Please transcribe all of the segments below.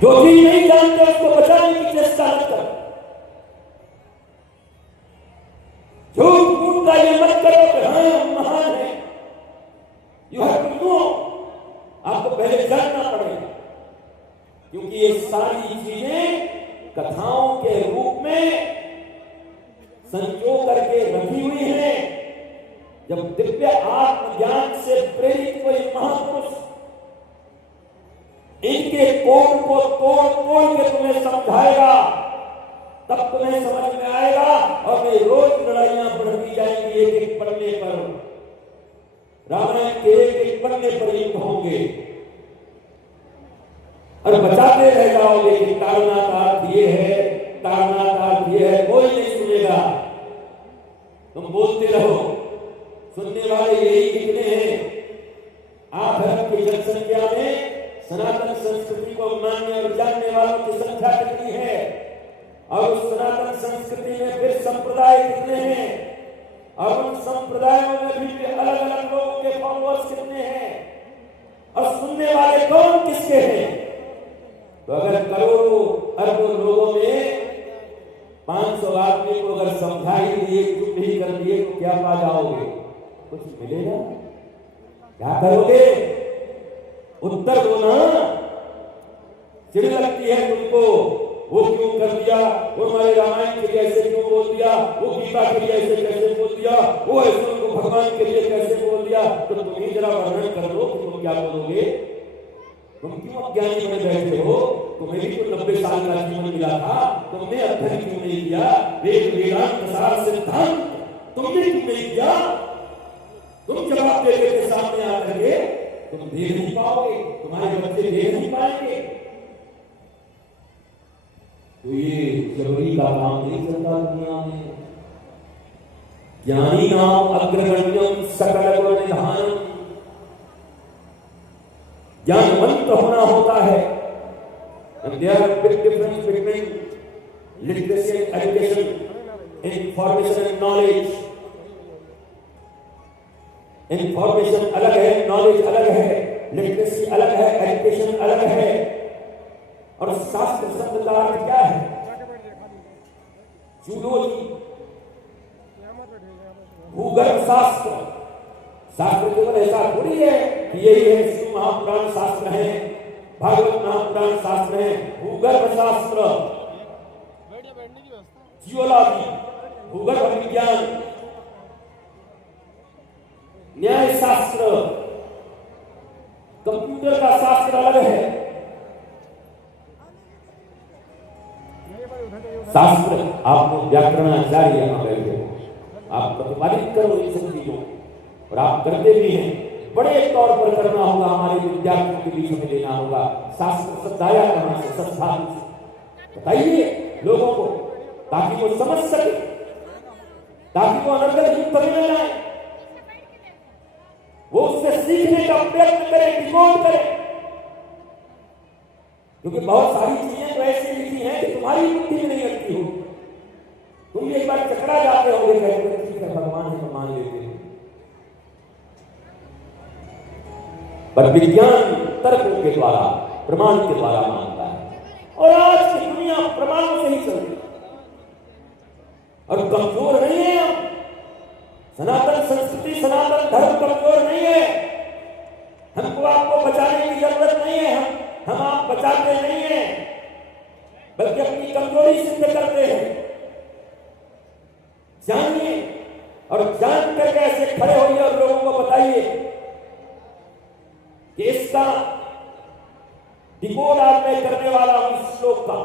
जो चीज नहीं जानते उसको बचाने की चेष्टा मत करो। झूठ मूठ का ये मत करो कि हाँ हम महान है। यू हैव टू नो, आपको पहले जानना पड़ेगा, क्योंकि ये सारी चीजें कथाओं के रूप में संजो करके रखी हुई हैं। जब दिव्य आत्मज्ञान से प्रेरित कोई महापुरुष इनके कोड को तोड़ तोड़ के तुम्हें समझाएगा, तब तुम्हें समझ में आएगा। और वे रोज लड़ाइयां बढ़ती जाएंगी, एक एक पन्ने पर रामायण के एक एक पन्ने पर युद्ध होंगे और बचाते रह जाओगे कि ताड़ना का अर्थ ये है, ताड़ना का अर्थ ये है। कोई नहीं सुनेगा, तुम बोलते रहो, सुनने वाले यही कितने हैं। आधर्म की जनसंख्या में सनातन संस्कृति को मानने और जानने वालों की संख्या कितनी है, और उस सनातन संस्कृति में फिर संप्रदाय कितने हैं, और उन संप्रदायों में भी अलग अलग लोगों के फॉलोअर्स कितने हैं, और सुनने वाले कौन किसके हैं। तो अगर करोड़ों अरबों लोगों में 500 आदमी को अगर समझा ही दिए, चुप ही कर दिए, तो क्या पा जाओगे? कुछ मिलेगा? क्या करोगे? उत्तर दो ना। चिड़ लगती है तुमको, वो क्यों कर दिया, वो हमारे रामायण के लिए ऐसे क्यों बोल दिया, वो गीता के लिए ऐसे कैसे बोल दिया, वो ऐसे उनको भगवान के लिए कैसे बोल दिया। तो तुम ही जरा वर्णन कर लो कि तुम क्या बोलोगे। तुम क्यों अज्ञानी बने बैठे हो? तुम्हें भी तो 90 साल का जीवन मिला था, तुमने अध्ययन क्यों नहीं किया? वेद वेदांत सार सिद्धांत तुमने क्यों नहीं किया? तुम जवाब देने के सामने आकर के तुम दे नहीं पाओगे, तुम्हारे बच्चे दे नहीं पाएंगे। तो ये जबरी का काम नहीं चलता दुनिया में। ज्ञानी नाम अग्रगण्यम सकल गुण निधानम, ज्ञानवंत होना होता है। And there are big difference between literacy and education, information and knowledge. Information अलग है, knowledge अलग है, literacy अलग है, education अलग है। और शास्त्र शब्द का अर्थ क्या है? जूलॉजी, भूगर्भ शास्त्र। शास्त्र केवल ऐसा थोड़ी है कि यही है, शिव महापुराण शास्त्र है, भागवत महापुराण शास्त्र है। भूगर्भ शास्त्र, जियोलॉजी, भूगर्भ विज्ञान, न्याय शास्त्र, कंप्यूटर का शास्त्र अलग है। शास्त्र आप व्याकरणाचार्य यहाँ बैठे हो, आप प्रतिपादित करो इन सब चीजों, और आप करते भी हैं। बड़े तौर पर करना होगा, हमारे विद्यार्थियों के बीच में देना होगा। शास्त्र सदाया कहां से, संस्थान से बताइए लोगों को, ताकि वो समझ सके, ताकि वो अनर्गल युक्त में न जाए, वो उससे सीखने का प्रयत्न करे, डिकोड करे। क्योंकि बहुत सारी चीजें तो ऐसी लिखी हैं कि तुम्हारी बुद्धि में नहीं लगती हो। तुम एक बार चकरा जाते होगे, ठीक है भगवान है तो मान लेते हैं, पर विज्ञान तर्कों के द्वारा, प्रमाण के द्वारा मानता है। और आज की दुनिया प्रमाणों से ही चलती है, और कमजोर नहीं है हम। सनातन संस्कृति, सनातन धर्म कमजोर नहीं है। हमको आपको बचाने की जरूरत नहीं है, हम आप बचाते नहीं हैं, बल्कि अपनी कमजोरी सिद्ध करते हैं। जानिए और जान कर कैसे खड़े होइए और लोगों को बताइए कि इसका डिकोड आज मैं करने वाला हूं। इस श्लोक का,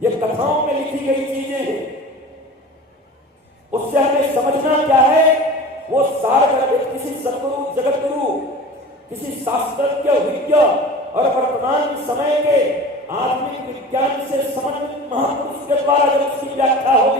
ये कथाओं में लिखी गई चीजें हैं, उससे हमें समझना क्या है। वो सार्वजनिक किसी सद्गुरु, जगतगुरु, किसी शास्त्रज्ञ, विज्ञ और वर्तमान समय के आधुनिक विज्ञान से समन्वित महापुरुष के द्वारा जब उसकी व्याख्या हो,